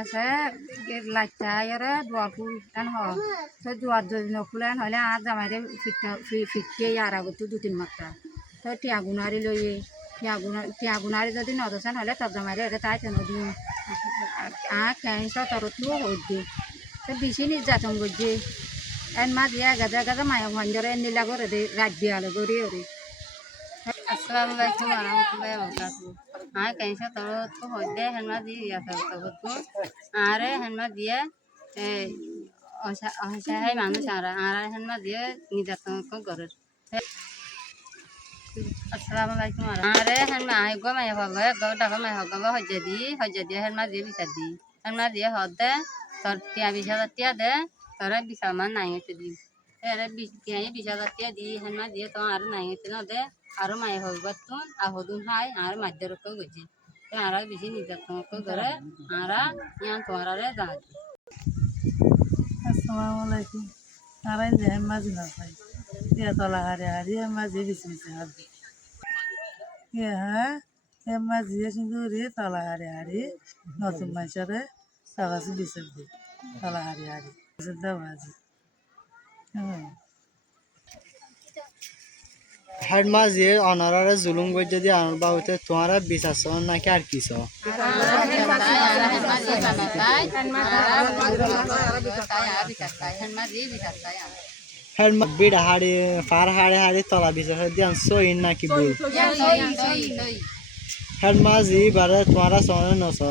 আছে লাইটারে দোয়া ফুলেন তো দোয়া যদি নফুলেন হলে আর জামাইরে ফিটকে আর আগতো 2-3 মাত্রা তো টিয়াগুনারি লইয়ে টিয়াগুনারি যদি নদছেন হলে তব জামাইরে এটা তাই তেন দিন আর ক্যান্স তরতু হইতে তো বেশি নির্যাতন করছে এন মা দিয়ে গাজা গাজা মায়া ভাঞ্জরে নীলা করে দে রাত বিয়ালে গড়ি ওরে আসসালামু আলাইকুম warahmatullahi wabarakatuh. Kaysa tarot ko hode hanma di ya tarot ko. Are hanma dia অসহায় মানুষ আর hanma dia নির্যাতন ko করে। আসসালামু আলাইকুম আরে hanma আই গো মাই হবে গো টাকা মাই হবে হজ্জা দি hanma dia bisa di. hanma dia হদে তোর টিয়া বিশা টিয়া দে তোরা বিশা মান নাই হতে দি। এরে টিয়া বিশা টিয়া দি hanma dia তো আর নাই হতে না দে আর মাই হইবার তো আহদুন হাই আর মাধ্যর কো গজি তো আর বেশি নির্যাতন কো করে আর ইয়ান তোরারে দাঁত আসসালামু আলাইকুম আরাই যে মাঝি না ভাই ইয়া তলা হারে হারি মাঝি বিসমিসে হাদি ইয়া মাঝি কিন্তু রে তলা হারে হারি নতুন মাইসারে সাগাসি বিসব দি তলা হারে হারি বিসব মাঝি हर माजी अनारा जुलूम को जदी आनर बाउते तुम्हारा बिसास ना क्या किसो हर बिड हाड़ी फार हाड़े हाड़ी तला बिसास दियान सो इन ना की बुल हर माजी बारे तुम्हारा सोने न सो